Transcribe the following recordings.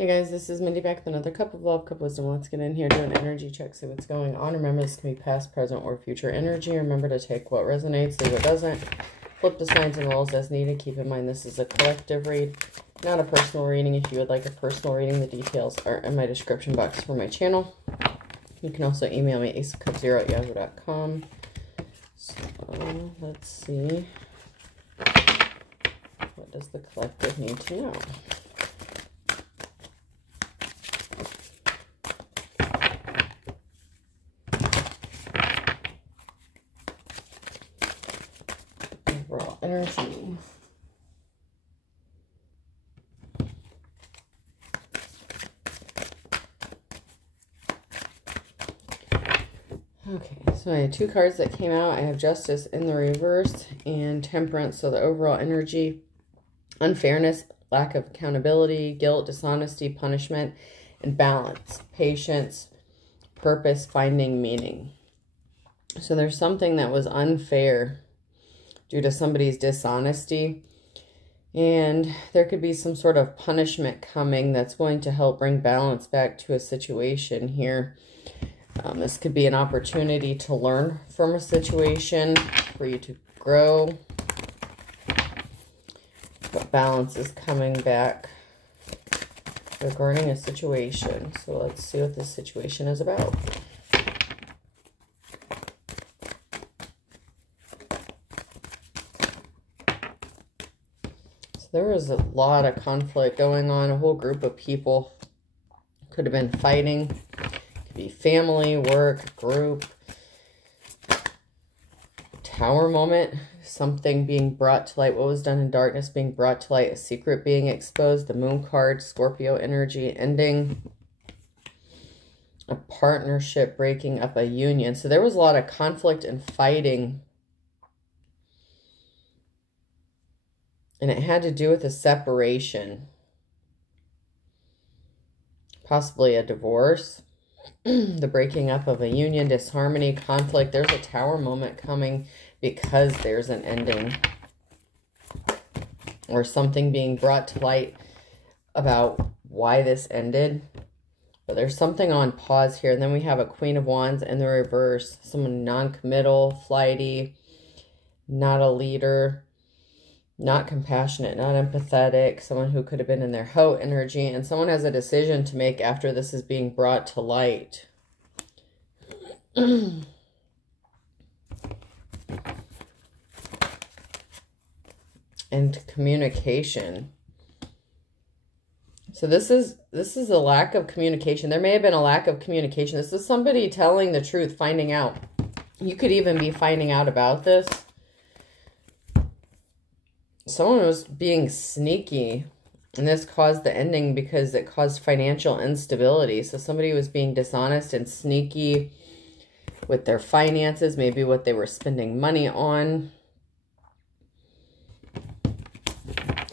Hey guys, this is Mindy back with another cup of love, cup of wisdom. Let's get in here, do an energy check, see what's going on. Remember, this can be past, present, or future energy. Remember to take what resonates, leave what doesn't. Flip the signs and rolls as needed. Keep in mind this is a collective read, not a personal reading. If you would like a personal reading, the details are in my description box for my channel. You can also email me aceofcups0@yahoo.com. So let's see. What does the collective need to know? Overall energy. Okay, so I had two cards that came out. I have Justice in the reverse and Temperance. So the overall energy: unfairness, lack of accountability, guilt, dishonesty, punishment, and balance, patience, purpose, finding meaning. So there's something that was unfair due to somebody's dishonesty, and there could be some sort of punishment coming that's going to help bring balance back to a situation here. This could be an opportunity to learn from a situation, for you to grow. But balance is coming back regarding a situation. So let's see what this situation is about. So there was a lot of conflict going on. A whole group of people could have been fighting. Could be family, work, group. Tower moment. Something being brought to light. What was done in darkness being brought to light. A secret being exposed. The Moon card. Scorpio energy. Ending. A partnership breaking up. A union. So there was a lot of conflict and fighting. And it had to do with a separation. Possibly a divorce. The breaking up of a union. Disharmony. Conflict. There's a tower moment coming because there's an ending. Or something being brought to light about why this ended. But there's something on pause here. And then we have a Queen of Wands in the reverse. Someone non-committal, flighty, not a leader, not compassionate, not empathetic. Someone who could have been in their hoe energy. And someone has a decision to make after this is being brought to light. And communication. So this is a lack of communication. There may have been a lack of communication. This is somebody telling the truth, finding out. You could even be finding out about this. Someone was being sneaky, and this caused the ending because it caused financial instability. So somebody was being dishonest and sneaky with their finances, maybe what they were spending money on.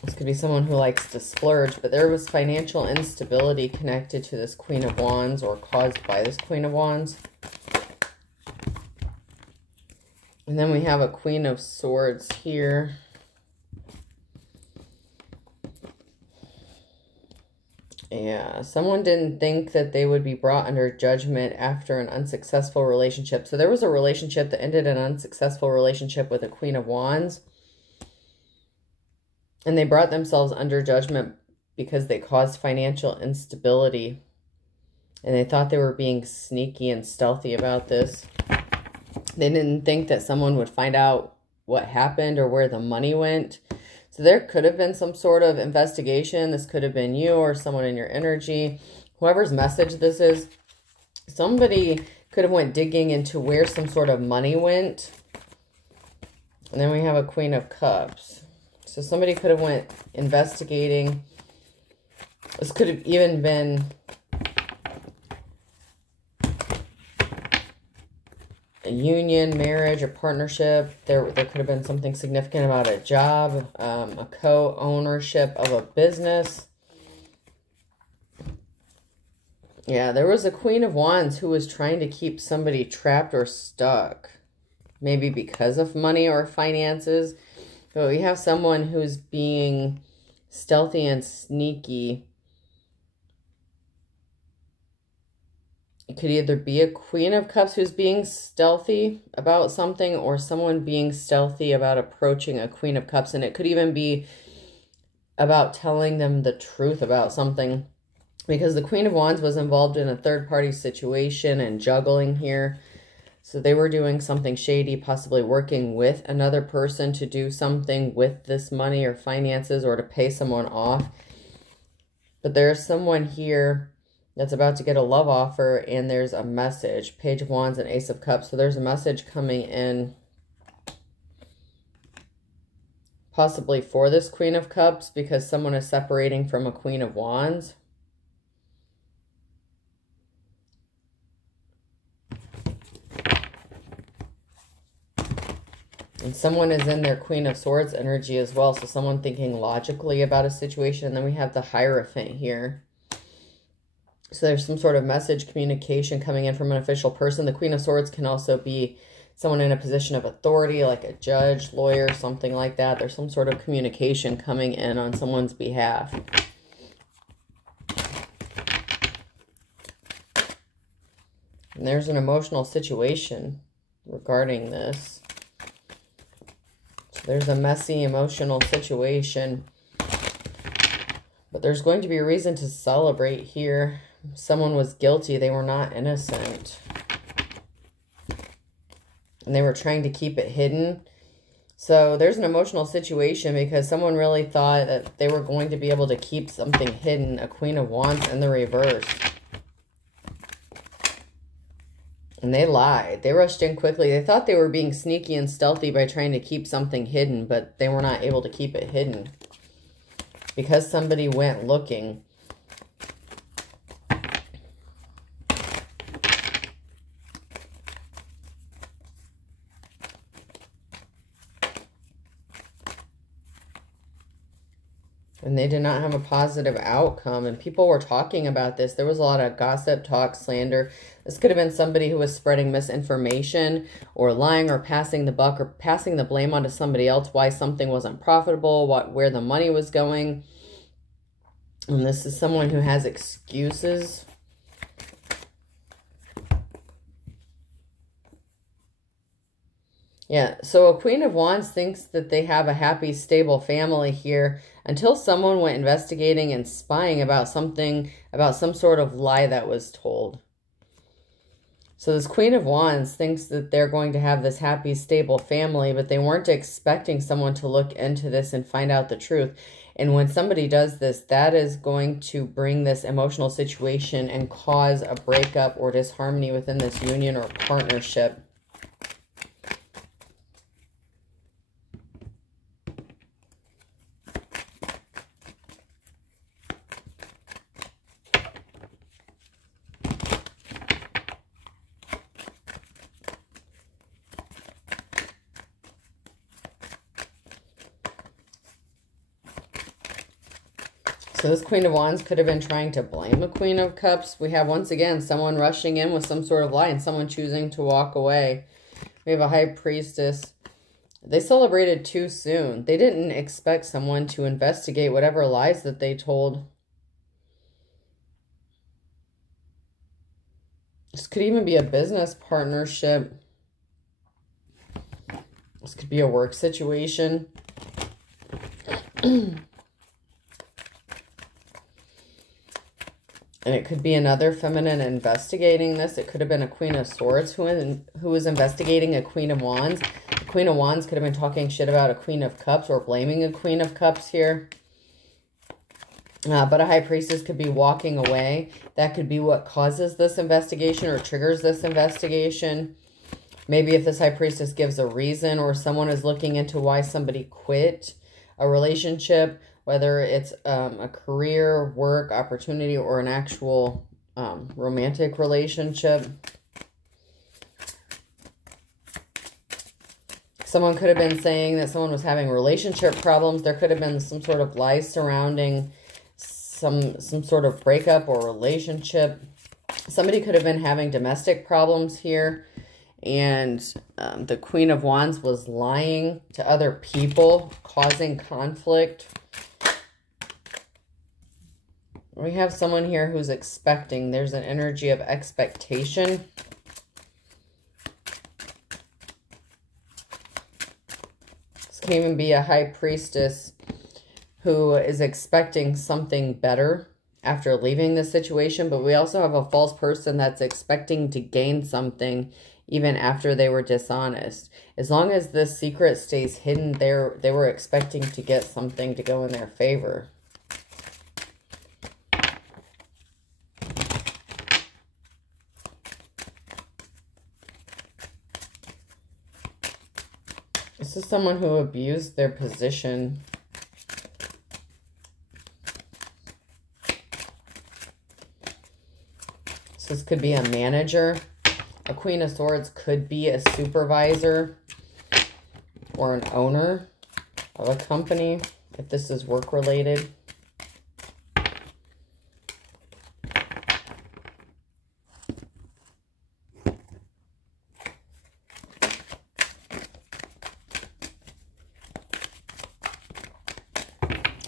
This could be someone who likes to splurge, but there was financial instability connected to this Queen of Wands, or caused by this Queen of Wands. And then we have a Queen of Swords here. Yeah, someone didn't think that they would be brought under judgment after an unsuccessful relationship. So there was a relationship that ended an unsuccessful relationship with a Queen of Wands. And they brought themselves under judgment because they caused financial instability. And they thought they were being sneaky and stealthy about this. They didn't think that someone would find out what happened or where the money went. So there could have been some sort of investigation. This could have been you or someone in your energy. Whoever's message this is, somebody could have went digging into where some sort of money went. And then we have a Queen of Cups. So somebody could have went investigating. This could have even been a union, marriage, or partnership. There could have been something significant about a job, a co-ownership of a business. Yeah, there was a Queen of Wands who was trying to keep somebody trapped or stuck. Maybe because of money or finances. But we have someone who's being stealthy and sneaky It could either be a Queen of Cups who's being stealthy about something, or someone being stealthy about approaching a Queen of Cups. And it could even be about telling them the truth about something, because the Queen of Wands was involved in a third-party situation and juggling here. So they were doing something shady, possibly working with another person to do something with this money or finances, or to pay someone off. But there's someone here that's about to get a love offer, and there's a message. Page of Wands and Ace of Cups. So there's a message coming in, possibly for this Queen of Cups, because someone is separating from a Queen of Wands. And someone is in their Queen of Swords energy as well. So someone thinking logically about a situation. And then we have the Hierophant here. So there's some sort of message communication coming in from an official person. The Queen of Swords can also be someone in a position of authority, like a judge, lawyer, something like that. There's some sort of communication coming in on someone's behalf. And there's an emotional situation regarding this. So there's a messy emotional situation. But there's going to be a reason to celebrate here. Someone was guilty. They were not innocent. And they were trying to keep it hidden. So there's an emotional situation because someone really thought that they were going to be able to keep something hidden. A Queen of Wands in the reverse. And they lied. They rushed in quickly. They thought they were being sneaky and stealthy by trying to keep something hidden, but they were not able to keep it hidden because somebody went looking. And they did not have a positive outcome. And people were talking about this. There was a lot of gossip, talk, slander. This could have been somebody who was spreading misinformation or lying or passing the buck or passing the blame onto somebody else why something wasn't profitable, where the money was going. And this is someone who has excuses. Yeah, so a Queen of Wands thinks that they have a happy, stable family here until someone went investigating and spying about something, about some sort of lie that was told. So this Queen of Wands thinks that they're going to have this happy, stable family, but they weren't expecting someone to look into this and find out the truth. And when somebody does this, that is going to bring this emotional situation and cause a breakup or disharmony within this union or partnership. So this Queen of Wands could have been trying to blame a Queen of Cups. We have, once again, someone rushing in with some sort of lie and someone choosing to walk away. We have a High Priestess. They celebrated too soon. They didn't expect someone to investigate whatever lies that they told. This could even be a business partnership. This could be a work situation. And it could be another feminine investigating this. It could have been a Queen of Swords who was investigating a Queen of Wands. The Queen of Wands could have been talking shit about a Queen of Cups or blaming a Queen of Cups here. But a High Priestess could be walking away. That could be what causes this investigation or triggers this investigation. Maybe if this High Priestess gives a reason or someone is looking into why somebody quit a relationship, whether it's a career, work, opportunity, or an actual romantic relationship. Someone could have been saying that someone was having relationship problems. There could have been some sort of lies surrounding some sort of breakup or relationship. Somebody could have been having domestic problems here. And the Queen of Wands was lying to other people, causing conflict. We have someone here who's expecting. There's an energy of expectation. This can even be a high priestess who is expecting something better after leaving the situation. But we also have a false person that's expecting to gain something even after they were dishonest. As long as this secret stays hidden, they were expecting to get something to go in their favor. This is someone who abused their position. So this could be a manager. A Queen of Swords could be a supervisor or an owner of a company, if this is work-related.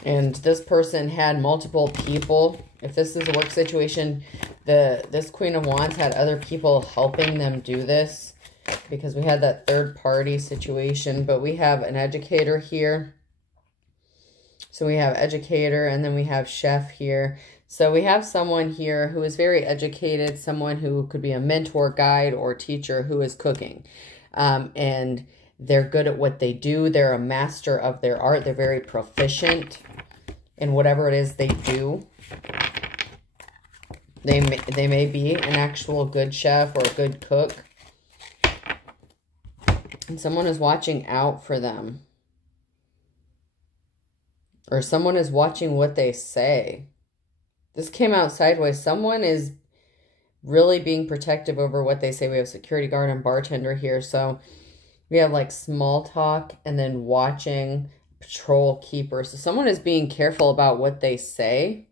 And this person had multiple people. If this is a work situation, this Queen of Wands had other people helping them do this, because we had that third party situation. But we have an educator here. So we have educator, and then we have chef here. So we have someone here who is very educated, someone who could be a mentor, guide, or teacher who is cooking. And they're good at what they do. They're a master of their art. They're very proficient in whatever it is they do. They may be an actual good chef or a good cook. And someone is watching out for them. Or someone is watching what they say. This came out sideways. Someone is really being protective over what they say. We have security guard and bartender here. So we have like small talk and then watching, patrol keeper. So someone is being careful about what they say.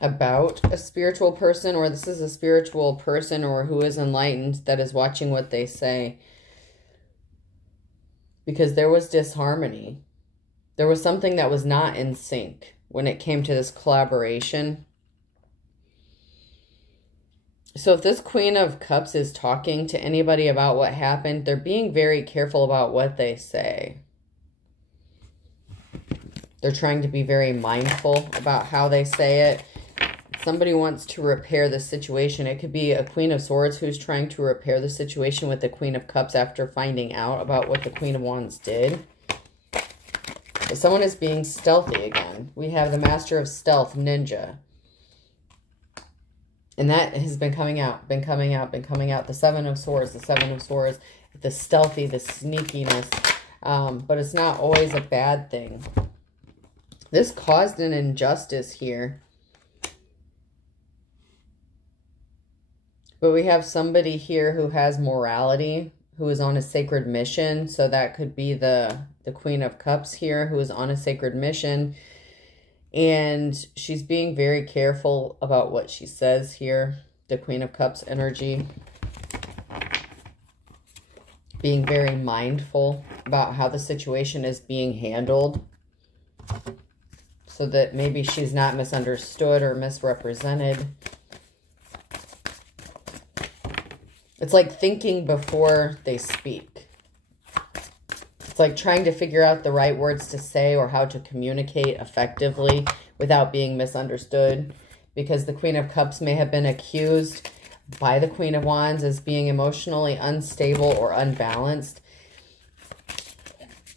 About a spiritual person, or this is a spiritual person or who is enlightened that is watching what they say. Because there was disharmony. There was something that was not in sync when it came to this collaboration. So if this Queen of Cups is talking to anybody about what happened, they're being very careful about what they say. They're trying to be very mindful about how they say it. Somebody wants to repair the situation. It could be a Queen of Swords who's trying to repair the situation with the Queen of Cups after finding out about what the Queen of Wands did. If someone is being stealthy again, we have the Master of Stealth, Ninja. And that has been coming out, been coming out. The Seven of Swords, the stealthy, the sneakiness. But it's not always a bad thing. This caused an injustice here. But we have somebody here who has morality, who is on a sacred mission. So that could be the Queen of Cups here, who is on a sacred mission. And she's being very careful about what she says here. The Queen of Cups energy. Being very mindful about how the situation is being handled. So that maybe she's not misunderstood or misrepresented. It's like thinking before they speak. It's like trying to figure out the right words to say or how to communicate effectively without being misunderstood. Because the Queen of Cups may have been accused by the Queen of Wands as being emotionally unstable or unbalanced.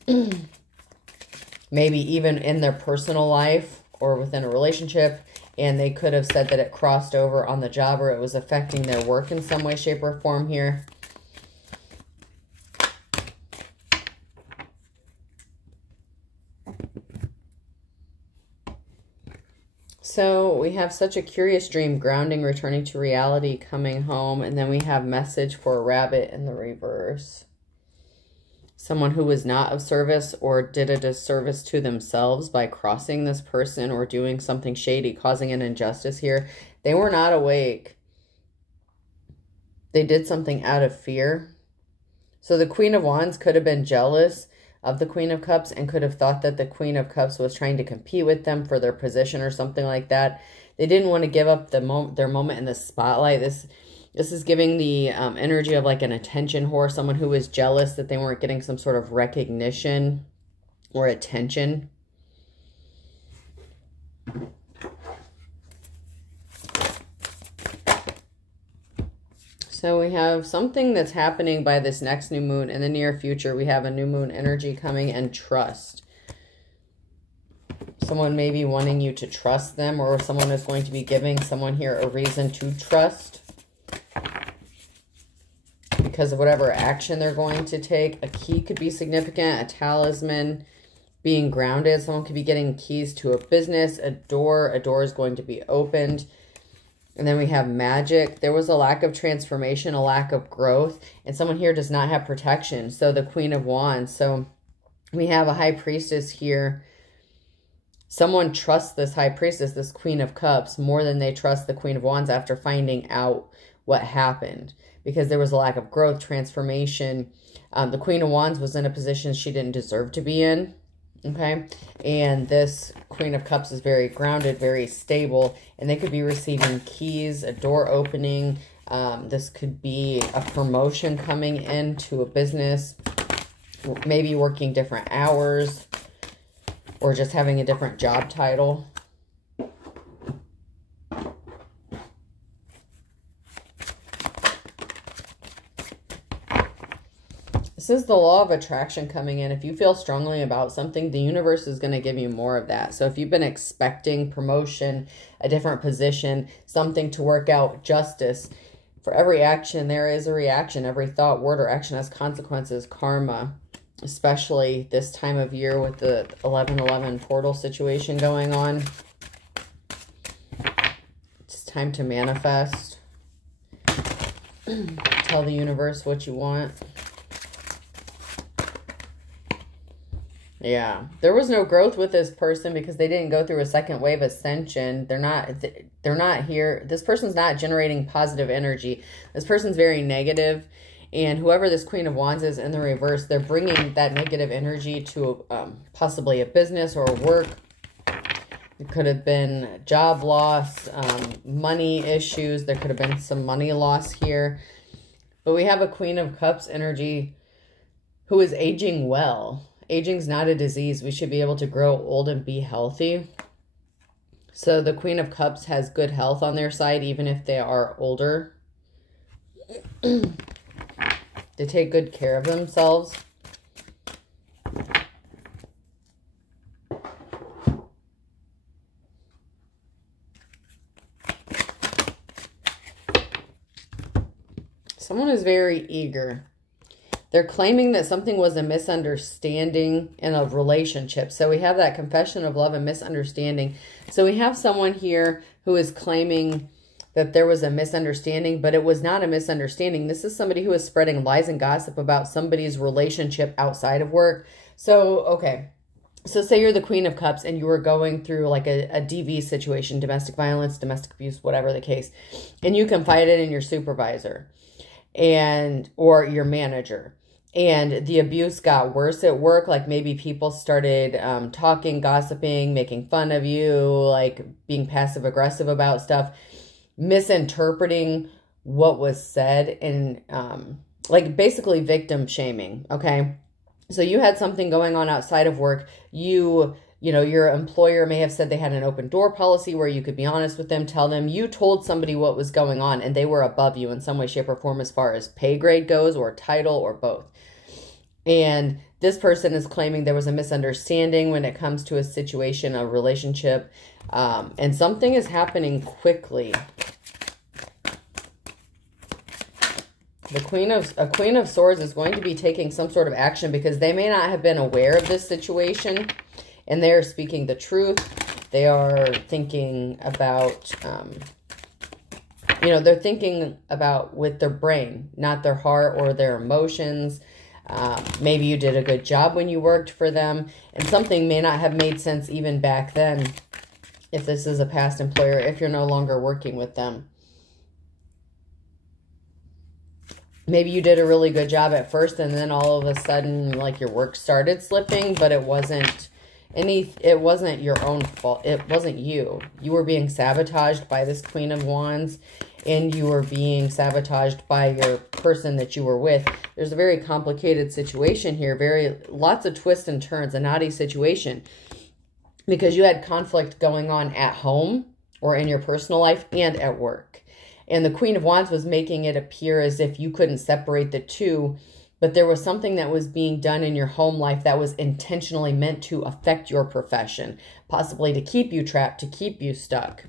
Maybe even in their personal life or within a relationship. And they could have said that it crossed over on the job or it was affecting their work in some way, shape, or form here. So we have such a curious dream, grounding, returning to reality, coming home. And then we have message for a rabbit in the reverse. Someone who was not of service or did a disservice to themselves by crossing this person or doing something shady, causing an injustice here. They were not awake. they did something out of fear. So the Queen of Wands could have been jealous of the Queen of Cups and could have thought that the Queen of Cups was trying to compete with them for their position or something like that. They didn't want to give up their moment in the spotlight. This is giving the energy of like an attention whore, someone who was jealous that they weren't getting some sort of recognition or attention. So we have something that's happening by this next new moon. In the near future, we have a new moon energy coming, and trust. Someone may be wanting you to trust them, or someone is going to be giving someone here a reason to trust because of whatever action they're going to take. A key could be significant, a talisman, being grounded. Someone could be getting keys to a business, a door is going to be opened. And then we have magic. There was a lack of transformation, a lack of growth, and someone here does not have protection. So the Queen of Wands. So we have a High Priestess here. Someone trusts this High Priestess, this Queen of Cups, more than they trust the Queen of Wands after finding out what happened, because there was a lack of growth, transformation. The Queen of Wands was in a position she didn't deserve to be in. Okay, and this Queen of Cups is very grounded, very stable, and they could be receiving keys, a door opening. This could be a promotion coming into a business, maybe working different hours, or just having a different job title. This is the law of attraction coming in. If you feel strongly about something, the universe is going to give you more of that. So if you've been expecting promotion, a different position, something to work out, justice, for every action, there is a reaction. Every thought, word, or action has consequences, karma, especially this time of year with the 11/11 portal situation going on. It's time to manifest. Tell the universe what you want. Yeah, there was no growth with this person because they didn't go through a second wave ascension. They're not here. This person's not generating positive energy. This person's very negative, and whoever this Queen of Wands is in the reverse, they're bringing that negative energy to possibly a business or work. It could have been job loss, money issues. There could have been some money loss here. But we have a Queen of Cups energy who is aging well. Aging's not a disease. We should be able to grow old and be healthy. So the Queen of Cups has good health on their side, even if they are older. They take good care of themselves. Someone is very eager. They're claiming that something was a misunderstanding in a relationship. So we have that confession of love and misunderstanding. So we have someone here who is claiming that there was a misunderstanding, but it was not a misunderstanding. This is somebody who is spreading lies and gossip about somebody's relationship outside of work. So, okay. So say you're the Queen of Cups and you were going through like a DV situation, domestic violence, domestic abuse, whatever the case, and you confided in your supervisor or your manager. And the abuse got worse at work. Like maybe people started talking, gossiping, making fun of you, like being passive aggressive about stuff, misinterpreting what was said, and like basically victim shaming. Okay. So you had something going on outside of work. You know, your employer may have said they had an open door policy where you could be honest with them, tell them you told somebody what was going on and they were above you in some way, shape, or form as far as pay grade goes, or title, or both. And this person is claiming there was a misunderstanding when it comes to a situation, a relationship, and something is happening quickly. A Queen of Swords is going to be taking some sort of action because they may not have been aware of this situation, and they are speaking the truth. They are thinking about, they're thinking about with their brain, not their heart or their emotions. Maybe you did a good job when you worked for them, and something may not have made sense even back then if this is a past employer, if you're no longer working with them. maybe you did a really good job at first, and then all of a sudden, like, your work started slipping, but it wasn't your own fault. It wasn't you. You were being sabotaged by this Queen of Wands, and you were being sabotaged by your person that you were with. There's a very complicated situation here, lots of twists and turns, a knotty situation, because you had conflict going on at home or in your personal life and at work. And the Queen of Wands was making it appear as if you couldn't separate the two, but there was something that was being done in your home life that was intentionally meant to affect your profession, possibly to keep you trapped, to keep you stuck.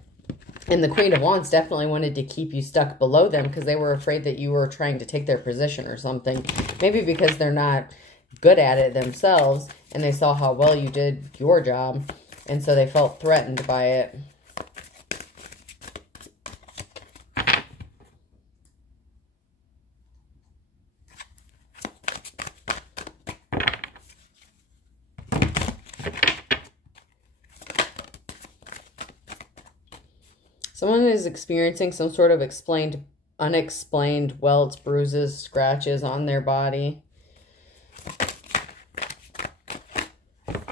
And the Queen of Wands definitely wanted to keep you stuck below them because they were afraid that you were trying to take their position or something. Maybe because they're not good at it themselves and they saw how well you did your job, and so they felt threatened by it. Someone is experiencing some sort of unexplained welts, bruises, scratches on their body.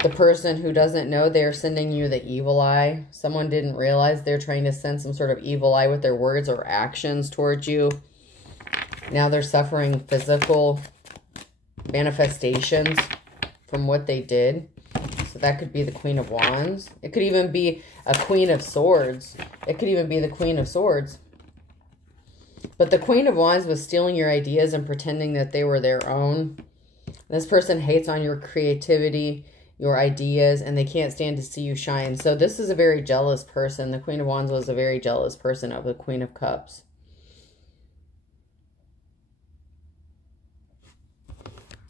The person who doesn't know, they're sending you the evil eye. Someone didn't realize they're trying to send some sort of evil eye with their words or actions towards you. Now they're suffering physical manifestations from what they did. So that could be the Queen of Wands. It could even be a Queen of Swords. It could even be the Queen of Swords. But the Queen of Wands was stealing your ideas and pretending that they were their own. This person hates on your creativity, your ideas, and they can't stand to see you shine. So this is a very jealous person. The Queen of Wands was a very jealous person of the Queen of Cups.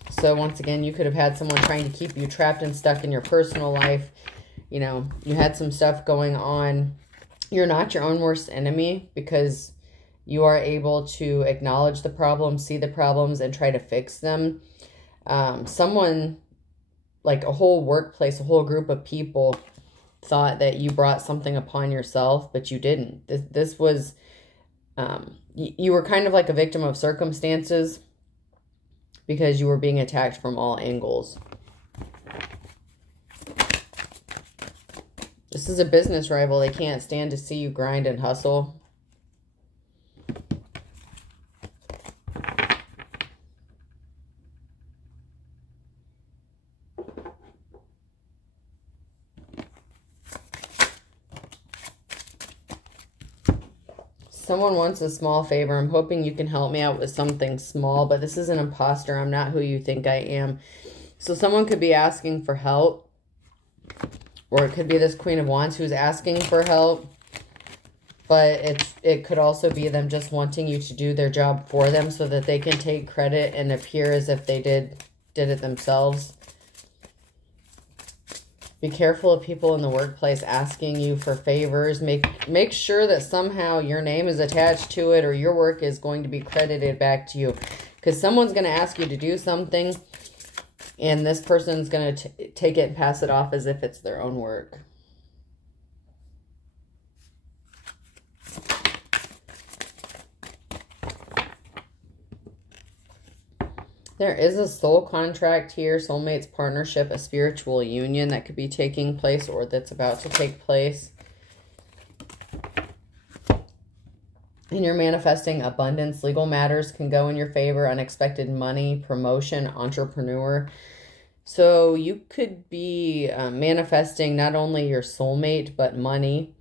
So once again, you could have had someone trying to keep you trapped and stuck in your personal life. You know, you had some stuff going on. You're not your own worst enemy because you are able to acknowledge the problems, see the problems, and try to fix them. Someone, like a whole workplace, a whole group of people thought that you brought something upon yourself, but you didn't. This was, you were kind of like a victim of circumstances, because you were being attacked from all angles. This is a business rival. They can't stand to see you grind and hustle. Someone wants a small favor. I'm hoping you can help me out with something small, but this is an imposter. I'm not who you think I am. So someone could be asking for help, or it could be this Queen of Wands who's asking for help, but it could also be them just wanting you to do their job for them so that they can take credit and appear as if they did it themselves. Be careful of people in the workplace asking you for favors. Make sure that somehow your name is attached to it or your work is going to be credited back to you. Because someone's going to ask you to do something and this person's going to take it and pass it off as if it's their own work. There is a soul contract here, soulmates, partnership, a spiritual union that could be taking place or that's about to take place. And you're manifesting abundance. Legal matters can go in your favor. Unexpected money, promotion, entrepreneur. So you could be manifesting not only your soulmate, but money.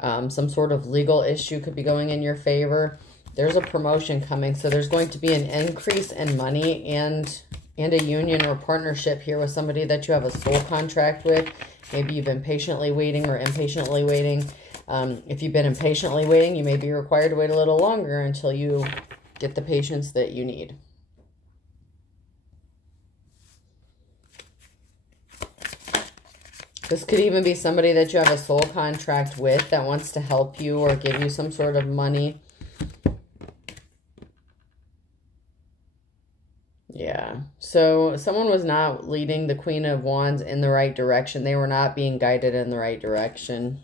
Some sort of legal issue could be going in your favor. There's a promotion coming, so there's going to be an increase in money and a union or partnership here with somebody that you have a soul contract with. Maybe you've been patiently waiting or impatiently waiting. If you've been impatiently waiting, you may be required to wait a little longer until you get the patience that you need. This could even be somebody that you have a soul contract with that wants to help you or give you some sort of money. Yeah, so someone was not leading the Queen of Wands in the right direction. They were not being guided in the right direction.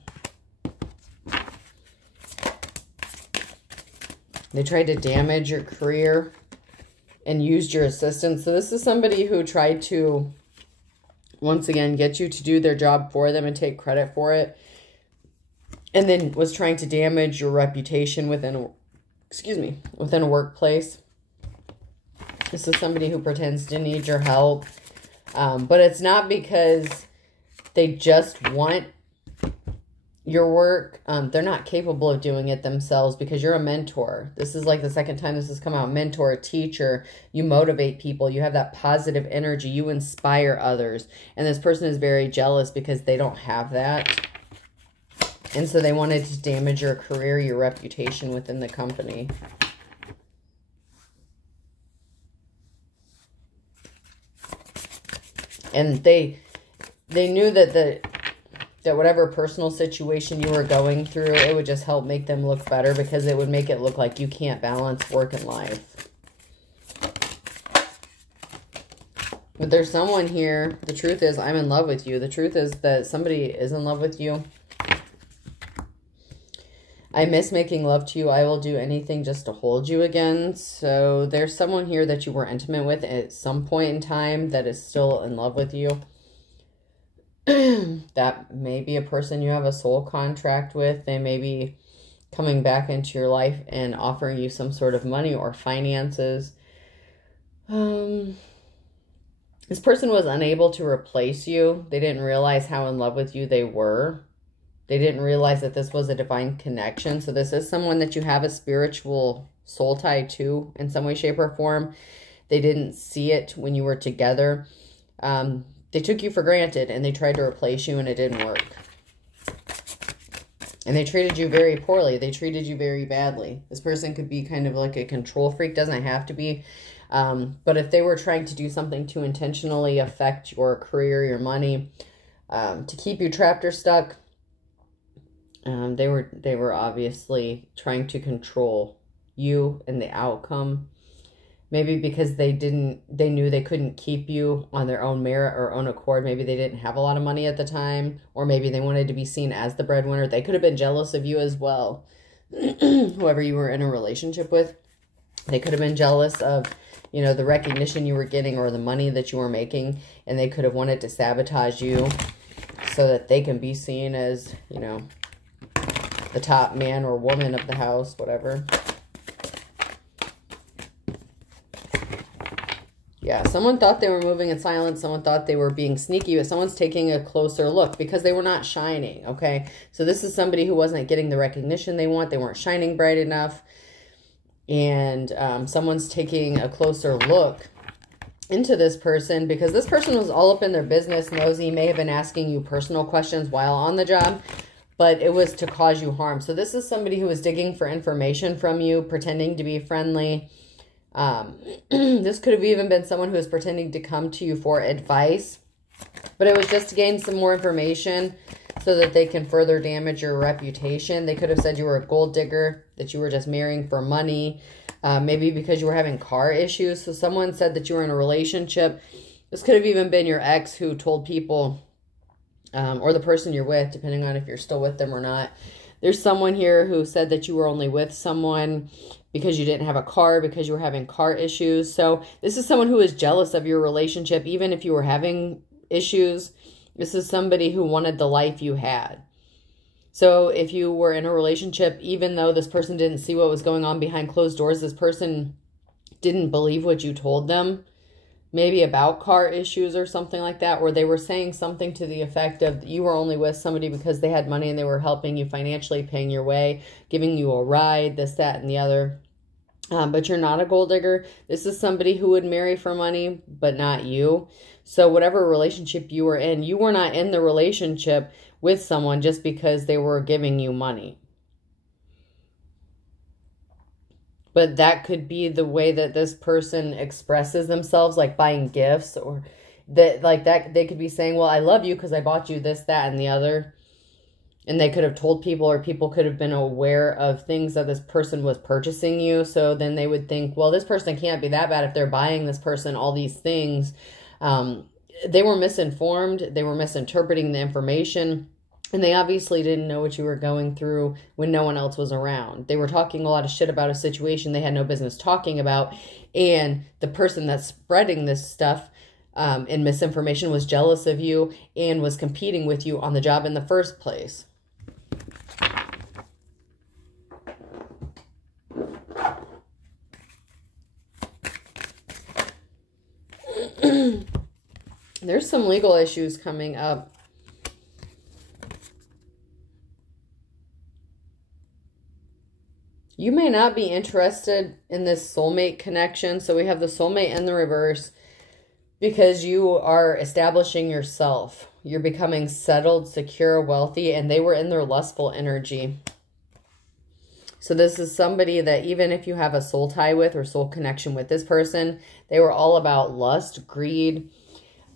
They tried to damage your career. and used your assistance. So this is somebody who tried to, once again, get you to do their job for them and take credit for it. And then was trying to damage your reputation within a workplace. This is somebody who pretends to need your help. But it's not because they just want your work. They're not capable of doing it themselves because you're a mentor. This is like the second time this has come out. Mentor, teacher. You motivate people. You have that positive energy. You inspire others. And this person is very jealous because they don't have that. And so they wanted to damage your career, your reputation within the company. And they knew that whatever personal situation you were going through, it would just help make them look better because it would make it look like you can't balance work and life. But there's someone here. The truth is, I'm in love with you. The truth is that somebody is in love with you. I miss making love to you. I will do anything just to hold you again. So there's someone here that you were intimate with at some point in time that is still in love with you. That may be a person you have a soul contract with. They may be coming back into your life and offering you some sort of money or finances. This person was unable to replace you. They didn't realize how in love with you they were. They didn't realize that this was a divine connection. So this is someone that you have a spiritual soul tie to in some way, shape, or form. They didn't see it when you were together. They took you for granted and they tried to replace you and it didn't work. And they treated you very poorly. They treated you very badly. This person could be kind of like a control freak. Doesn't have to be. But if they were trying to do something to intentionally affect your career, your money, to keep you trapped or stuck, they were obviously trying to control you and the outcome. Maybe because they knew they couldn't keep you on their own merit or own accord. Maybe they didn't have a lot of money at the time, or maybe they wanted to be seen as the breadwinner. They could have been jealous of you as well. Whoever you were in a relationship with, they could have been jealous of, the recognition you were getting or the money that you were making, and they could have wanted to sabotage you so that they can be seen as, the top man or woman of the house, whatever. Yeah, someone thought they were moving in silence. Someone thought they were being sneaky, but someone's taking a closer look because they were not shining, okay? So this is somebody who wasn't getting the recognition they want. They weren't shining bright enough. And someone's taking a closer look into this person because this person was all up in their business, nosy, may have been asking you personal questions while on the job, but it was to cause you harm. So this is somebody who was digging for information from you, pretending to be friendly. This could have even been someone who was pretending to come to you for advice, but it was just to gain some more information so that they can further damage your reputation. They could have said you were a gold digger, that you were just marrying for money, maybe because you were having car issues. So someone said that you were in a relationship. This could have even been your ex who told people, or the person you're with, depending on if you're still with them or not. There's someone here who said that you were only with someone because you didn't have a car, because you were having car issues. So this is someone who is jealous of your relationship, even if you were having issues. This is somebody who wanted the life you had. So if you were in a relationship, even though this person didn't see what was going on behind closed doors, this person didn't believe what you told them, maybe about car issues or something like that, or they were saying something to the effect of you were only with somebody because they had money and they were helping you financially, paying your way, giving you a ride, this, that, and the other. But you're not a gold digger. This is somebody who would marry for money, but not you. So whatever relationship you were in, you were not in the relationship with someone just because they were giving you money. But that could be the way that this person expresses themselves, like buying gifts, or that, like that, they could be saying, well, I love you because I bought you this, that, and the other. And they could have told people, or people could have been aware of things that this person was purchasing you. So then they would think, well, this person can't be that bad if they're buying this person all these things. They were misinformed. They were misinterpreting the information. And they obviously didn't know what you were going through when no one else was around. They were talking a lot of shit about a situation they had no business talking about. And the person that's spreading this stuff and misinformation was jealous of you and was competing with you on the job in the first place. There's some legal issues coming up. You may not be interested in this soulmate connection. So we have the soulmate in the reverse because you are establishing yourself. You're becoming settled, secure, wealthy, and they were in their lustful energy. So this is somebody that even if you have a soul tie with or soul connection with this person, they were all about lust, greed.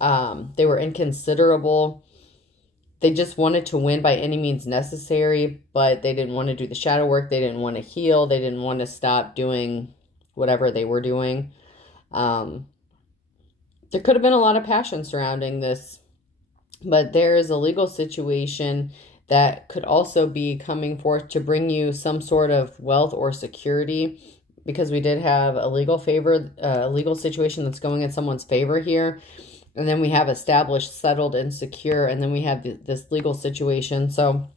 They were inconsiderable. They just wanted to win by any means necessary, but they didn't want to do the shadow work. They didn't want to heal. They didn't want to stop doing whatever they were doing. There could have been a lot of passion surrounding this, but there is a legal situation that could also be coming forth to bring you some sort of wealth or security, because we did have a legal favor, a legal situation that's going in someone's favor here. And then we have established, settled, and secure. And then we have this legal situation. So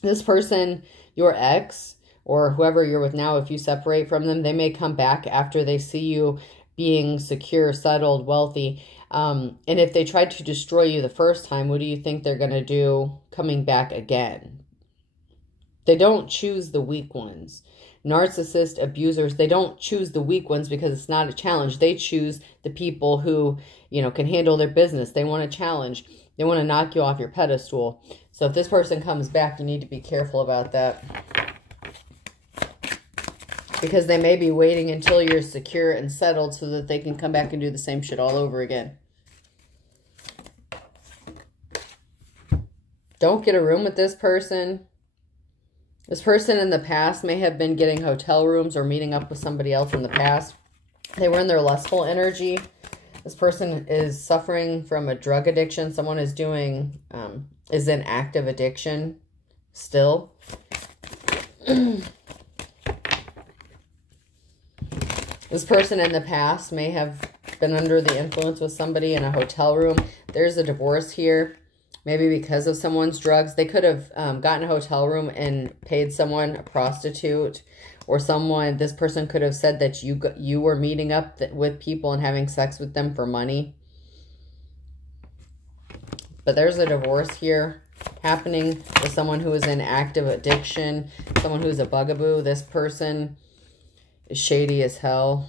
this person, your ex, or whoever you're with now, if you separate from them, they may come back after they see you being secure, settled, wealthy. And if they tried to destroy you the first time, what do you think they're going to do coming back again? They don't choose the weak ones. Narcissist abusers, they don't choose the weak ones because it's not a challenge. They choose the people who, you know, can handle their business. They want a challenge. They want to knock you off your pedestal. So if this person comes back, you need to be careful about that, because they may be waiting until you're secure and settled so that they can come back and do the same shit all over again. Don't get a room with this person. This person in the past may have been getting hotel rooms or meeting up with somebody else in the past. They were in their lustful energy. This person is suffering from a drug addiction. Someone is doing, is in active addiction still. This person in the past may have been under the influence with somebody in a hotel room. There's a divorce here. Maybe because of someone's drugs. They could have gotten a hotel room and paid someone, a prostitute, or someone. This person could have said that you were meeting up with people and having sex with them for money. But there's a divorce here happening with someone who is in active addiction, someone who's a bugaboo. This person is shady as hell.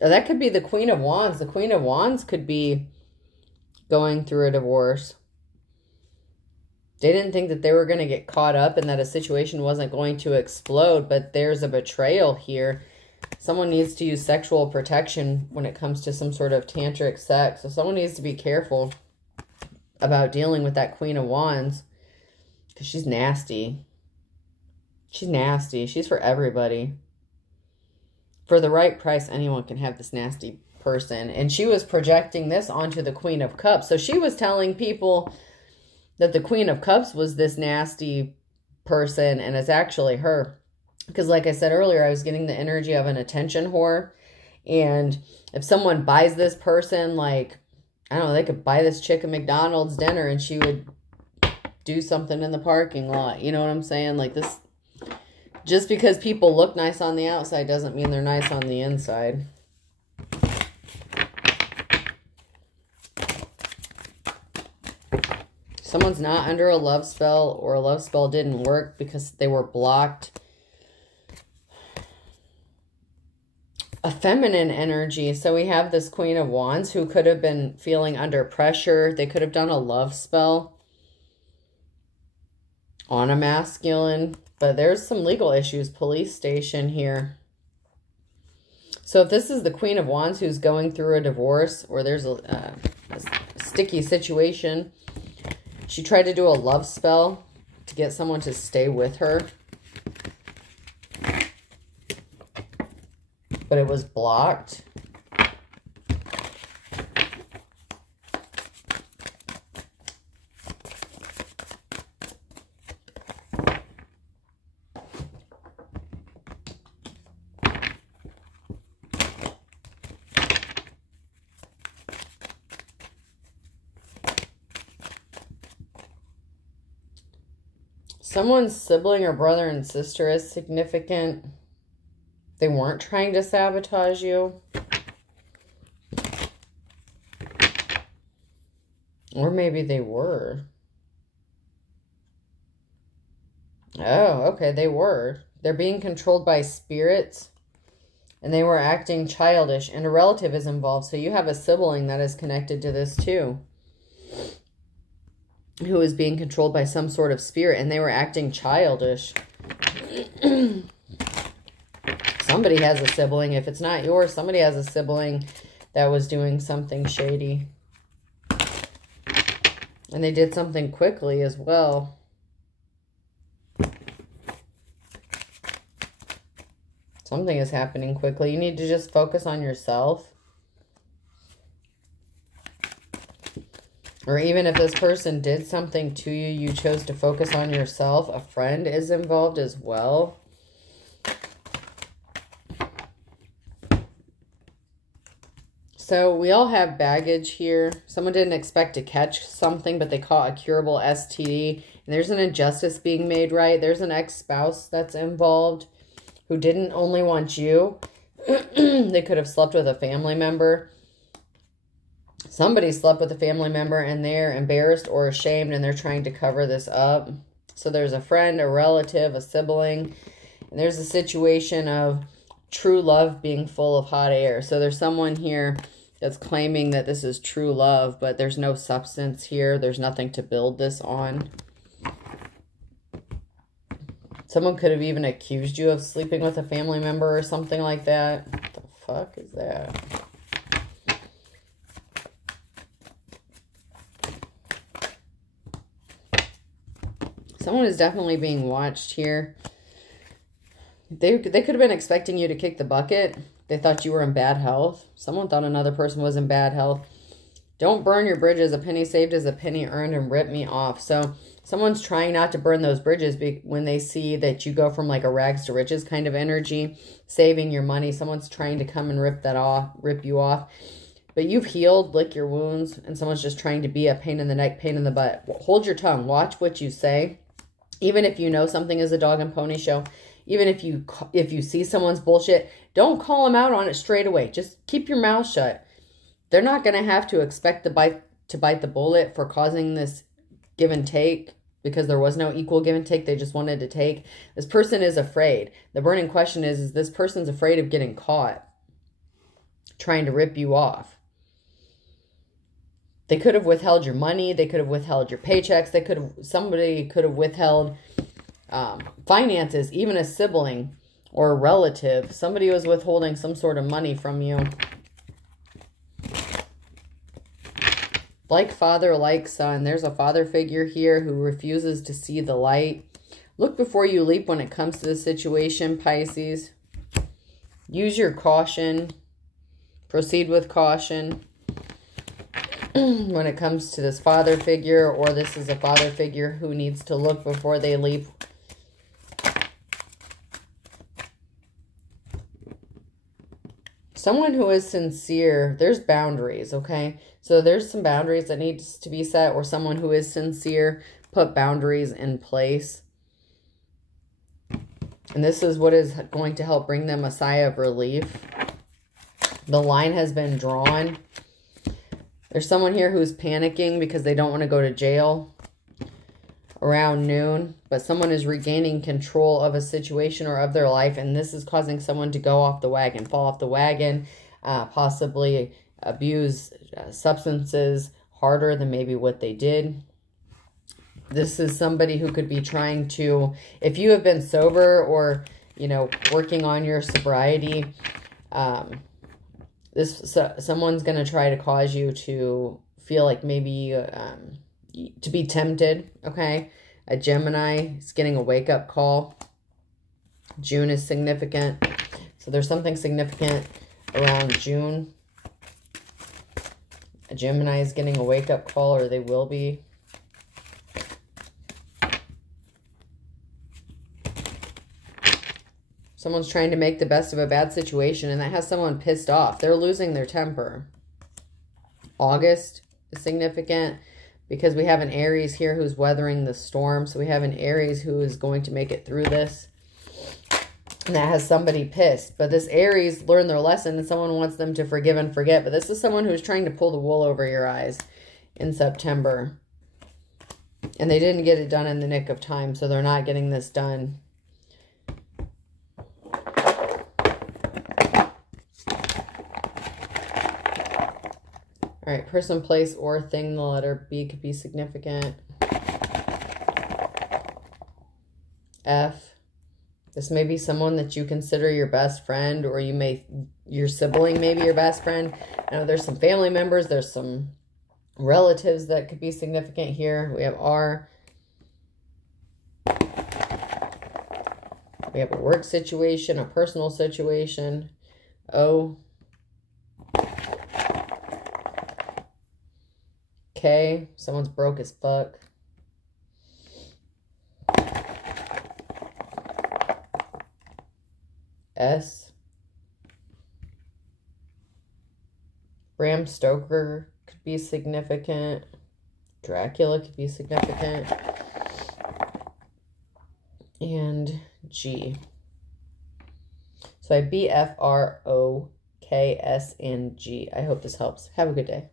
Oh, that could be the Queen of Wands. The Queen of Wands could be going through a divorce. They didn't think that they were going to get caught up and that a situation wasn't going to explode, but there's a betrayal here. Someone needs to use sexual protection when it comes to some sort of tantric sex. So someone needs to be careful about dealing with that Queen of Wands, because she's nasty. She's nasty. She's for everybody. For the right price, anyone can have this nasty person. And she was projecting this onto the Queen of Cups. So she was telling people that the Queen of Cups was this nasty person, and it's actually her. Because like I said earlier, I was getting the energy of an attention whore. And if someone buys this person, like, I don't know, they could buy this chick a McDonald's dinner and she would do something in the parking lot. You know what I'm saying? Like this, just because people look nice on the outside doesn't mean they're nice on the inside. Someone's not under a love spell, or a love spell didn't work because they were blocked. A feminine energy. So we have this Queen of Wands who could have been feeling under pressure. They could have done a love spell on a masculine. But there's some legal issues. Police station here. So if this is the Queen of Wands who's going through a divorce, or there's a sticky situation, she tried to do a love spell to get someone to stay with her, but it was blocked. Someone's sibling or brother and sister is significant. They weren't trying to sabotage you. Or maybe they were. Oh, okay, they were. They're being controlled by spirits. And they were acting childish. And a relative is involved. So you have a sibling that is connected to this too, who is being controlled by some sort of spirit. And they were acting childish. Somebody has a sibling. If it's not yours, somebody has a sibling that was doing something shady. And they did something quickly as well. Something is happening quickly. You need to just focus on yourself. Or even if this person did something to you, you chose to focus on yourself. A friend is involved as well. So we all have baggage here. Someone didn't expect to catch something, but they caught a curable STD. And there's an injustice being made, right? There's an ex-spouse that's involved who didn't only want you. They could have slept with a family member. Somebody slept with a family member and they're embarrassed or ashamed and they're trying to cover this up. So there's a friend, a relative, a sibling. And there's a situation of true love being full of hot air. So there's someone here that's claiming that this is true love, but there's no substance here. There's nothing to build this on. Someone could have even accused you of sleeping with a family member or something like that. What the fuck is that? Someone is definitely being watched here. They could have been expecting you to kick the bucket. They thought you were in bad health. Someone thought another person was in bad health. Don't burn your bridges. A penny saved is a penny earned, and rip me off. So someone's trying not to burn those bridges when they see that you go from like a rags to riches kind of energy, saving your money. Someone's trying to come and rip you off. But you've healed, lick your wounds, and someone's just trying to be a pain in the neck, pain in the butt. Hold your tongue. Watch what you say. Even if you know something is a dog and pony show, even if you see someone's bullshit, don't call them out on it straight away. Just keep your mouth shut. They're not going to have to expect to bite the bullet for causing this give and take, because there was no equal give and take. They just wanted to take. This person is afraid. The burning question is this person's afraid of getting caught trying to rip you off. They could have withheld your money. They could have withheld your paychecks. Somebody could have withheld finances, even a sibling or a relative. Somebody was withholding some sort of money from you. Like father, like son. There's a father figure here who refuses to see the light. Look before you leap when it comes to the situation, Pisces. Use your caution. Proceed with caution. When it comes to this father figure, or this is a father figure who needs to look before they leap. Someone who is sincere, there's boundaries, okay? So there's some boundaries that needs to be set, or someone who is sincere, put boundaries in place. And this is what is going to help bring them a sigh of relief. The line has been drawn. There's someone here who's panicking because they don't want to go to jail around noon. But someone is regaining control of a situation or of their life. And this is causing someone to go off the wagon, fall off the wagon, possibly abuse substances harder than maybe what they did. This is somebody who could be trying to, if you have been sober or, you know, working on your sobriety, someone's going to try to cause you to feel like maybe to be tempted, okay? A Gemini is getting a wake-up call. June is significant. So there's something significant around June. A Gemini is getting a wake-up call, or they will be. Someone's trying to make the best of a bad situation, and that has someone pissed off. They're losing their temper. August is significant because we have an Aries here who's weathering the storm. So we have an Aries who is going to make it through this. And that has somebody pissed. But this Aries learned their lesson and someone wants them to forgive and forget. But this is someone who's trying to pull the wool over your eyes in September. And they didn't get it done in the nick of time. So they're not getting this done. All right, person, place, or thing. The letter B could be significant. F. This may be someone that you consider your best friend, or your sibling may be your best friend. I know there's some family members, there's some relatives that could be significant here. We have R. We have a work situation, a personal situation. O. K. Someone's broke as fuck. S. Bram Stoker could be significant. Dracula could be significant. And G. So I B, F, R, O, K, S, and G. I hope this helps. Have a good day.